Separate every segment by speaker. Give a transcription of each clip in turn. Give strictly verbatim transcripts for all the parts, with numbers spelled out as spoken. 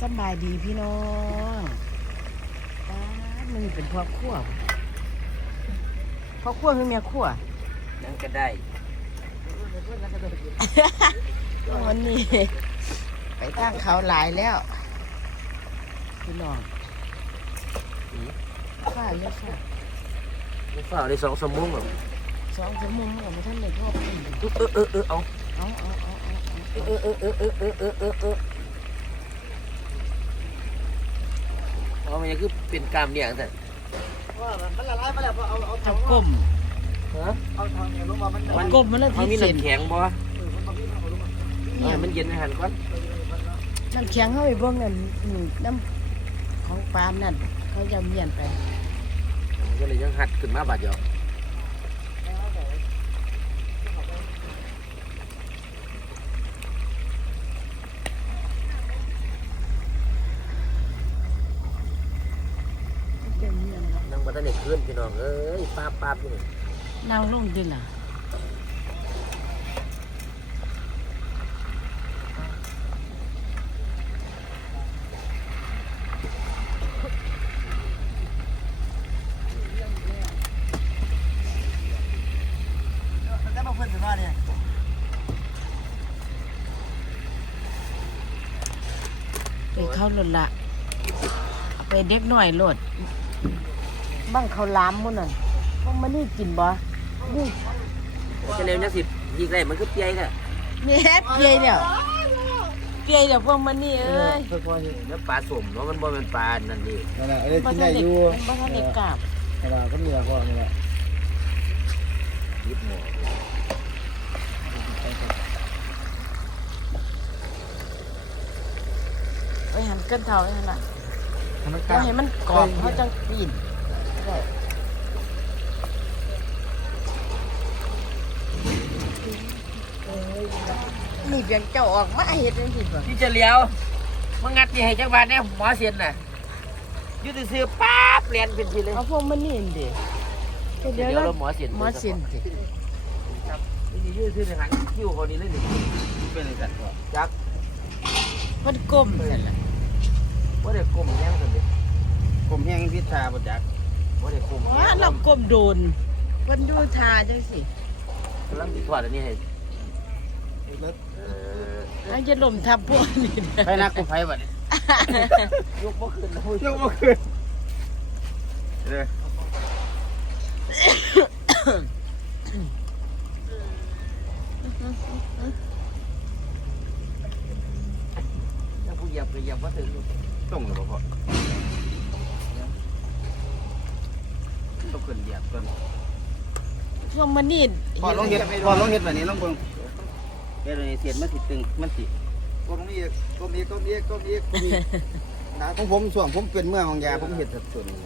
Speaker 1: สบายดีพี่น้องป้ามันเป็นพ่อครัวพ่อครัวคือเมียครัว
Speaker 2: นั่นก็ได้
Speaker 1: วันนี้ไปตั้งเขาหลายแล้วพี่น้องข้าเยอะค่ะ
Speaker 2: ไม่ฝ่าได้สองสมงหรอ
Speaker 1: สองชั่วโมงกับมาท่านเลยพ่อพี่
Speaker 2: เออเออเออเอา
Speaker 1: เอาเอาเอาเอา
Speaker 2: เออเออเออเออเออเออเออเออเอามันยังคือเป็นกามเนี่ยแต่
Speaker 3: มันละลายมาแล้วพอเอาเอา
Speaker 1: ทำก้ม
Speaker 2: ฮะ
Speaker 3: เอาทองเนี่ยลงมามัน
Speaker 1: มันก้มมันเลย
Speaker 2: เขา
Speaker 1: พิ
Speaker 2: มี
Speaker 1: เศษ
Speaker 2: น้ำแข็งบ่
Speaker 3: เออมันมีเอาลงมา
Speaker 2: เออมันเย็นในหันก่อน
Speaker 1: น้ำแข็งเข้าไปเบิ่งนั่นน้ำของปาล์มนั่นเขาจะเมียนไป
Speaker 2: ก็เลยยังหัดขึ้นมาบาดเดียวนั่งบัตรเน็ตขึ้นพี่น้องเอ้ยป้าป้าพี่นี่
Speaker 1: นั่งลงดิล่ะ
Speaker 3: ได้มาเพิ่นถึงว่าเนี่ย
Speaker 1: ไปเข้ารถละเอาไปเด็กหน่อยรถบ้างเขาล้ามมุ่นน่ะพวกมันนี่กินบ่นี่
Speaker 2: จะเร็วยังสิยิงได้มันก็เปียกอะ
Speaker 1: นี่แฮปเปียเนี่ยเปียเดี๋ยวพวกมันนี่เอ้ย
Speaker 2: ค่อยๆแล้วปลาสมเนาะมันบ่เป็นปลานั่นดิ
Speaker 3: นั่นแหละได้
Speaker 1: บ้า
Speaker 3: กิน
Speaker 1: ท่า
Speaker 3: ได้
Speaker 1: น
Speaker 3: อ
Speaker 1: เด็ก
Speaker 3: ยู่
Speaker 1: บ้านท่านเด็กกราบ
Speaker 3: นั่นแหละก็เหนือพ่อนี่แหละ
Speaker 2: ยิบหมอ
Speaker 1: ไปหันเกินเท่าไว้หั่นล่ะ
Speaker 3: ทำมันก
Speaker 1: ก็
Speaker 3: ล้า
Speaker 1: ให้มันกรอบเขาจังปีนได้นี่เพียงเจ้าออกมาเฮ็ดจังซี่บ่
Speaker 2: ที่จะเลี้ยวมึงงัดนี่ให้จังหวัดเนี่ยหมอเสียนน่ะอยืดซื้อป๊าบเรียนเป็นทีเลย
Speaker 1: เอาพวกมันนี่เด้เดี๋
Speaker 2: เดี๋
Speaker 1: ย
Speaker 2: ยวว
Speaker 1: แล้ว
Speaker 2: เราหมอเสียน
Speaker 1: หมอเสียนสิ
Speaker 2: ครับนี่ยืดซื้อในหันคิ้วเขานี่เลยนี่เป็นอะไรกันก็จัก
Speaker 1: มันก้มซั่นล่ะ
Speaker 2: ว่าเด็กกลมแย่งกันดิ
Speaker 3: ผมแห้งพิษชาบ่จัก
Speaker 2: ว่าเด็กกลม
Speaker 1: ว่าเราก้มโดนเพิ่นดูท่าจังซี่
Speaker 2: กำลังติดถอดอันนี้ให้เออ
Speaker 1: เอาจะล้มทับพวกนี้เด้อ
Speaker 3: ไปนักกูไฟบัดนี้
Speaker 2: ยกบ่ขึ้นแล้ว
Speaker 3: ยกบ่ขึ้นเด้อ
Speaker 2: ยังผู้เหยียบก็เหยียบว่าถึง
Speaker 3: ต้องเลยบ่พ่อต้องขึ้นเหยียบก่อน
Speaker 1: พวกมันนี่
Speaker 3: พอลงเฮ็ดพอลงเฮ็ดแบบนี้ลองเบิ่งเดี๋ยวนี้เสียนมันสิตึงมันสิก้มนี้ก้มนี้ก้มนี้ก้มนี้ก้มนี้นะของผมส่วนผมเป็นเมื่อของยาผมเฮ็ดสัดส่วนนี้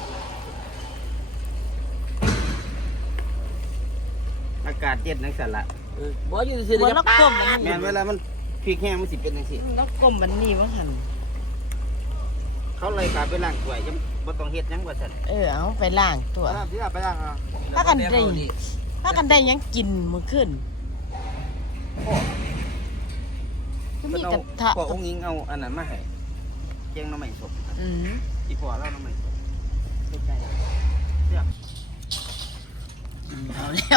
Speaker 3: อากาศเย็นนักสั่นละ
Speaker 2: เออบ่ยืดซื้อ
Speaker 1: บ่
Speaker 2: เลย
Speaker 1: เรา
Speaker 2: ป้า
Speaker 1: ก้มมัน
Speaker 3: แม่นเวลามันพริกแห้งมันสิเป็นจังซี่
Speaker 1: เราก้มมันนี่ว่าหั่น
Speaker 3: เขาเลยกลับไปล้างถ้วยจะบ่ต้องเฮ็ดหยังว่าซั่น
Speaker 1: เออเอาไปล้างตัว
Speaker 3: น้ำสิไปล้างอ่ะ
Speaker 1: พากันได้พากันได้หยังกินมื้อคืนก็มีกระทะ
Speaker 3: พ่อองค์หญิงเอาอันนั้นมาให้แกงหน่อไม้สด
Speaker 1: อืม
Speaker 3: อีพ่อเล่าหน่อไม้สด
Speaker 1: เอาแล้ว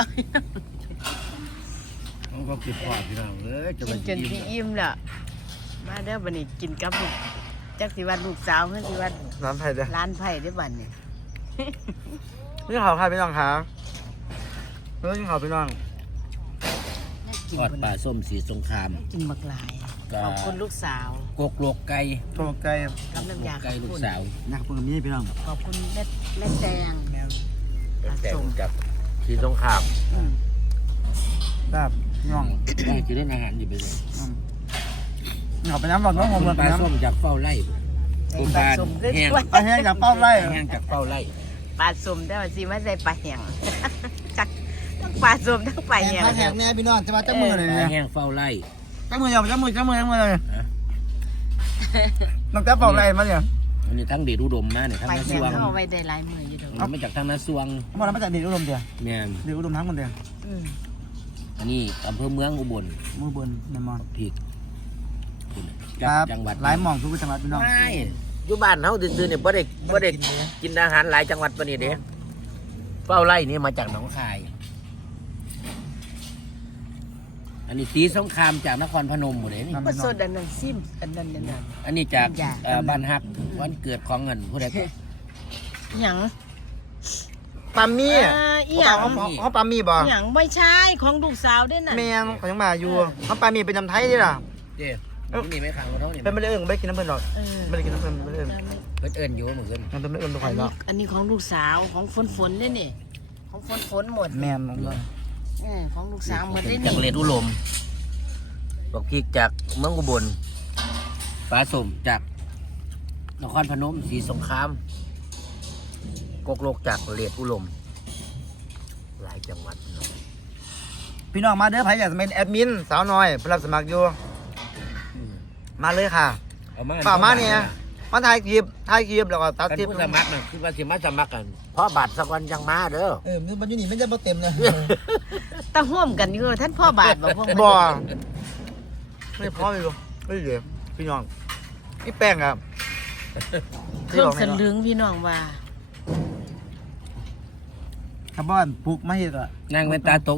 Speaker 3: ผมก็คิดพ่อพี่น้องเอ้ยจะ
Speaker 1: กิ
Speaker 3: มาน
Speaker 1: จนสิอิ่มแล้วมาเด้อบัดนี้กินกับลูกจักสิว่าลูกสาวเพิ่นสิว่า
Speaker 3: น้ำไผ่เด้อ
Speaker 1: ร้านไผ่เด้อบัดนี้
Speaker 3: นี่ขาวใครพี่น้องครับเฮ้ยขาวพี่น้อง
Speaker 1: น่ากิน
Speaker 2: ทอด
Speaker 1: พุ่น
Speaker 2: ปลา
Speaker 1: น่ะ
Speaker 2: ส้มสีสงคราม
Speaker 1: กินบักหลาย
Speaker 2: ก็
Speaker 1: ขอบคุณลูกสาว
Speaker 2: กกโลกไก่
Speaker 3: โตไก่
Speaker 1: กับน้ำยา
Speaker 2: ไก่ลูก
Speaker 1: คุณ
Speaker 2: สาว
Speaker 3: นักเพิ่งมีพี่น้อง
Speaker 1: ขอบคุณแม่แม่แตงแมว
Speaker 2: แต่งกับสีสงคราม
Speaker 1: อืม
Speaker 3: ครับน้อง
Speaker 2: ได้จะเล่นอาหารอยู่ไปเลย
Speaker 3: เหงาไปน้ำบอกน้องผมเหมือน
Speaker 2: ป
Speaker 3: ไป
Speaker 2: ลาส้
Speaker 3: น้ำ
Speaker 2: มจากเฝ้าไร่กุบาน
Speaker 1: สมด้วย
Speaker 2: แห้ง
Speaker 3: ปลาแห้งจากเป้าไร่
Speaker 2: แห้งจากเฝ้าไร่
Speaker 1: ปลาสมได้ว่าสิมาใส่ปลาแห้ง จักทั้งปลาสมทั้งปลาแห้ง
Speaker 3: ปลาแห้งแน่พี่น้องจะมาจับมือเลย
Speaker 2: ปลา
Speaker 3: เนี่ย
Speaker 2: แห้งเฝ้าไร่
Speaker 3: จับมืออย่าจับมือจับมือจับมือเลยน้องจับเป้าไร่มาเนี่ย
Speaker 2: อันนี้ทั้งเดชอุดมนะเนี่ยทั้ง
Speaker 1: ปลา
Speaker 2: นา
Speaker 1: แห้
Speaker 2: ส
Speaker 1: ง
Speaker 2: วง
Speaker 1: เขาเอาไว้ได้หลายมืออยู่ดอก
Speaker 2: มันมาจากทั้งนาสวง
Speaker 3: มอเรามาจากเด็กอุดมเดียว
Speaker 2: แม่น
Speaker 3: เด็กอุดมทั้งหมดเดียว
Speaker 1: อืม
Speaker 2: อันนี้อำเภอเมืองอุบล
Speaker 3: มือบนในมอ
Speaker 2: ผิด
Speaker 3: ครับ
Speaker 2: จังหวัด
Speaker 3: หลายหม่องทุกจังหวัดพี่น้อง
Speaker 2: ไม่อยู่บ้านเฮาซื่อๆเนี่ยบ่ได้บ่ได้กินอาหารหลายจังหวัดปานนี้เด้เฝ้าไร่นี่มาจากหนองคาย อันนี้สีสงครามจากนครพนมหมดเลยนี่
Speaker 1: บ่สดอันนั้นซิมอันนั้นเนี่ยนะ
Speaker 2: อันนี้จาก
Speaker 1: จ้ะ
Speaker 2: เอ่อบ้านฮักวันเกิดของเงินผู้ใดก็
Speaker 1: หยัง
Speaker 3: ปามี่
Speaker 1: อ่าอีหยัง
Speaker 3: เขาเขาปามี่บ่
Speaker 1: หยังไม่ใช่ของลูกสาวเด้น่ะ
Speaker 3: แม่นเขายังมาอยู่เขาปามี่เป็นจำไทยดิล่ะ
Speaker 2: เด้นี่ไม่ขังเขาเนี่ย
Speaker 3: เป็นไม่ได้เอิ้งไม่ได้กินน้ำเพิ่นหรอก
Speaker 1: เออ
Speaker 3: ไม่ได้กินน้ำเพิ่นไม่ได้เอิ้ง
Speaker 2: เพิ่นเอิ้นอยู่เหมือนกัน
Speaker 3: มันเป็นไม่ได้เอิ้งตัว
Speaker 1: อั
Speaker 3: ข่อน ย
Speaker 1: นี้
Speaker 3: เนาะ
Speaker 1: อันนี้ของลูกสาวของฝนฝนเด้นี่ของฝนฝนหมด
Speaker 3: แม่นของเรา
Speaker 1: เออของลูกสาวหมดเด้
Speaker 2: จาก
Speaker 1: นี่
Speaker 2: เรียนอุลมบอกพริกจากเมืองอุบลฟ้าสมจากนครพนมศรีสงครามกกโลกจากเรียนอุลมหลายจังหวัดเนาะ
Speaker 3: พี่น้องมาเด้อใครอยากจะเป็นแอดมินสาวน้อยรับสมัครอยู่
Speaker 2: อืม
Speaker 3: มาเลยค่ะ
Speaker 2: เอามา
Speaker 3: ฝากมาเนี่ยมาถ่ายคลิปถ่ายคลิปแล้วก็ตัด
Speaker 2: ท่าน
Speaker 3: คลิป
Speaker 2: ผู้สมัครน่ะคือว่าสิมาสมัครกันเพราะบัตรสักวันจังมาเด้อ
Speaker 3: เออมันอยู่นี่ไม่จะบ่เต็มเลย
Speaker 1: ตาห่วมกันอยู่ท่านพ่อบาทบอกพวกมัน
Speaker 3: บ่ไม่พอเลยลูกไม่เหลือพี่น้องพี่แป้งครับ
Speaker 1: เครื่องสลึงพี่น้องว่า
Speaker 3: คาร์บอนปลูกมาเฮ็ดอ่ะ
Speaker 2: นางเป็นตาตก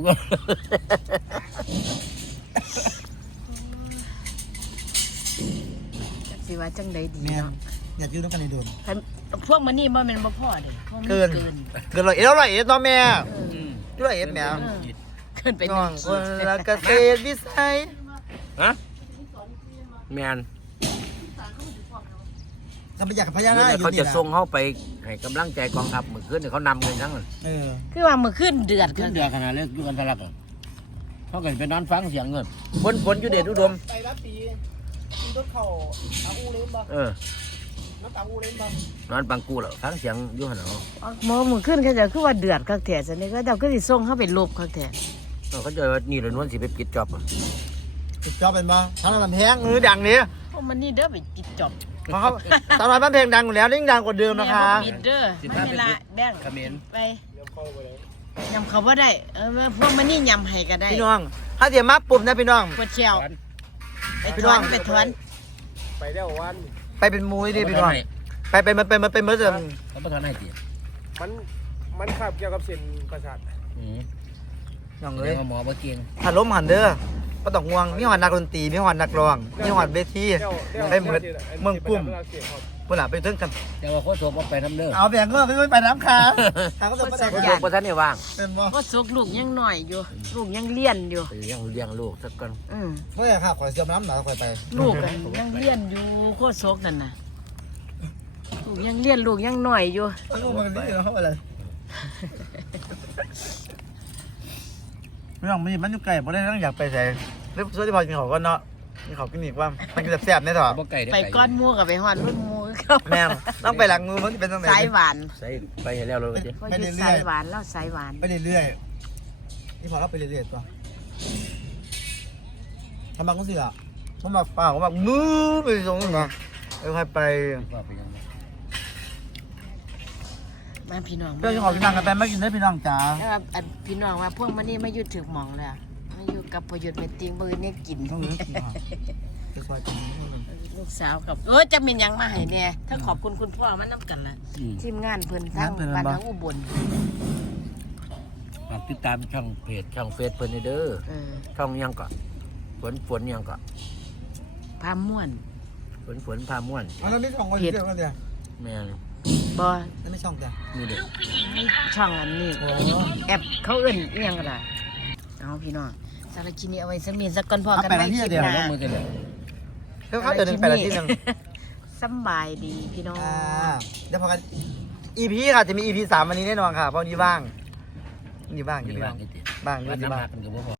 Speaker 1: จักสิว่าจังใดดี
Speaker 3: แม่น
Speaker 1: เนาะ
Speaker 3: อยากอยู่น้ำกันในโดน
Speaker 1: คันพวกมันนี่บ่แม่นบ่พอเด้พวกมัน
Speaker 3: เกิน
Speaker 1: เกิน
Speaker 3: เกินร้อยเอ็ดร้อยเอ็ดต่อแม่
Speaker 1: เออ
Speaker 3: ร้อยเอ็ดแม่
Speaker 1: เกินไปห
Speaker 3: น้
Speaker 1: นึ่
Speaker 3: อง
Speaker 1: ง
Speaker 3: คนละเกษตรวิสัย
Speaker 2: ฮะแมน
Speaker 3: ทำไปอยากพญา
Speaker 2: เดี๋ยว
Speaker 3: นาค
Speaker 2: นี้เขาจะส่งเขาไปให้กำลังใจกองทัพเมื่อคืนนี่เขานำเงินทั้งนั้น
Speaker 3: เออ
Speaker 1: คือว่ามื้อขึ้นเดือด
Speaker 2: ขึ้นเดือขนาดเล็กอยู่กันทะลักอะเขาก็ไปนอนฟังเสียงเงินฝนฝนอยู่เด็ดอุดม
Speaker 3: ไปรับปีปีรถเข่าอาอูเล่นบ่
Speaker 2: เออ
Speaker 3: น้ำตาอูเล่นบ่
Speaker 2: นอนปังกูเหรอฟังเสียงอยู่หันเอา
Speaker 1: หมอมื้อขึ้นเขาจะคือว่าเดือดคักแท้ซะนี่ก็เจ้าก็สิส่งเฮาไปลบคักแท้
Speaker 2: เออเขาจะว่านี่เลยนวลสิไปปิดจอบอะ
Speaker 3: ติดจอบเป็นบ่ทางลำแพงมือดังนี้
Speaker 1: พวกมันนี่เด้อไปจิตจบ
Speaker 3: เพราะเขาตอนนั้นบ้านเพลงดังอยู่แล้วยิ่งดังกว่าเดิมนะคะ
Speaker 1: แม่บ่ปิดเด้อไม่เวลาแบ่ง
Speaker 2: เขมร
Speaker 1: ไปยำเขาบ่ได้เออพวกมันนี่ยำให้ก็ได้
Speaker 3: พี่น้องถ้าเสียมาปุ่มนะพี่น้อง
Speaker 1: ปวดเชียวไป
Speaker 3: พี่
Speaker 1: ถ
Speaker 3: น้
Speaker 1: อ
Speaker 3: อน ง
Speaker 1: ไปถอน
Speaker 3: ไปเป็นมูยดิพี่น้องไปไปมันเป็นมันเป็นเมื่อเดิม
Speaker 2: เขาประทานให้จี
Speaker 4: มันมันขับเกี่ยวกับเส้นประสาท
Speaker 2: อืม
Speaker 3: น้อง
Speaker 2: เรี
Speaker 3: เอ้
Speaker 2: ย
Speaker 3: ย
Speaker 2: กว่าหมอบ่เกียง
Speaker 3: ถ้าล้มหันเด้อก็ต้องห่วงมีหอดนักดนตรีมีหอดนักร้องมีหอดเวทีไปเหมือนเมืองกุ้มเวลาไปถึงกัน
Speaker 2: แต่ว่าโคตรโศกว่าไปทำเด้อ
Speaker 3: เอาแบ่งก็ไม่ไปน้ำค้าทางก็จะไป
Speaker 2: โคตรโศกว่าท่านนี่ว่าง
Speaker 3: เป็นบ่
Speaker 1: ก็สุกลูกยังหน่อยอยู่ ลูกยังเลี้ยนอยู่
Speaker 2: ไปเลี้ยงเลี้ยงลูกสักก่อน
Speaker 1: อืม
Speaker 3: เมื่อค่ะขอเสียมน้ำหนาขอไป
Speaker 1: ลูกอะยังเลี้ยนอยู่โคตรซกนั่นน่ะลูกยังเลี้ยนลูกยังหน่อยอยู่
Speaker 3: ลูกมันนี่เนาะอะไรไม่ต้องมันมันอยู่ไกลบ่ได้ต้องอยากไปใส่เรื่องส่วนที่พอกินเขาก็เนาะมีเขากินอีกว่ามันกินแซ่บๆแน่ถอด
Speaker 2: บ่ไก่ได้
Speaker 1: ไปก้อนหมูกับไปหอดรุ่นหมูเขา
Speaker 3: แม่ต้องไปหลังมือมันเป็นตรงไหน
Speaker 1: สายหวาน
Speaker 2: ใส่ไปให้แล้วเลยเจ้
Speaker 1: เพราะอยู่สายหวานแล้วสายหวาน
Speaker 3: ไปเรื่อยๆนี่พอเราไปเรื่อยๆตัวทำมาก็เสือผมมาเปล่าผมมามือไปตรงนั้นเนาะเออใครไป
Speaker 2: ว่าไปยังไง
Speaker 1: มาพี่น้อง
Speaker 3: เพื่อนของพี่นางกันไปไม่กินได้พี่น้องจ๋า
Speaker 1: แล้วว่าอันพี่น้องว่าพวกมันนี่ไม่หยุดถึกหมองแล้วไม่อยู่กับประยุทธ์เป็นติงบืนเนี่ยกิน
Speaker 3: ต้องเลือกกินหรอจะคอยกิน
Speaker 1: ลูกสาวกับเออจะเป็นหยังมาให้เนี่ยถ้าขอบคุณคุณพ่อมันน้ำกันละ
Speaker 2: อืม
Speaker 1: ทีมงานเพิ่นทั้งบ้านทั้งอุบล
Speaker 2: ฝากติดตามช่องเพจช่องเฟซเพิ่นเด้อ
Speaker 1: เออ
Speaker 2: ช่องยังก็ฝนฝนยังก็
Speaker 1: พาม่วน
Speaker 2: ฝนฝนพาม่วน
Speaker 3: อันนั้นไม่ช่องคนเดียวกันเดียว
Speaker 2: แม่น
Speaker 1: บอ
Speaker 3: นั่นไม่ช่องจ้ะ
Speaker 2: นี่เด็ก
Speaker 1: ช่องอันนี้
Speaker 3: โอ้
Speaker 1: แอปเขาเอื่นเอียงกันล่ะเอาพี่น้องสารบคลิปนี้เอาไว้สมีสักก่อนพอกันไม่คลิปห
Speaker 2: ล
Speaker 1: น้าง
Speaker 2: มือกันเลย
Speaker 3: เพิ่งเข้าเดือนหนึ่งแปดนาทีหนึ่ง
Speaker 1: สำบายดีพี่น้อง
Speaker 3: อ่าเดี๋ยวพอกัน อี พี ค่ะจะมี อี พี สามวันนี้แน่นอนค่ะเพราะวันนี้ว่างวันนี้ว่างอยู่
Speaker 2: มี
Speaker 3: ที่
Speaker 2: บ้า
Speaker 3: บ้าง ง
Speaker 2: นิดเดียว
Speaker 3: บ้างอยู่
Speaker 2: วัน
Speaker 3: ที่
Speaker 2: น้ำ
Speaker 3: บ้า
Speaker 2: หั
Speaker 3: ง
Speaker 2: กกันก็บ่พอ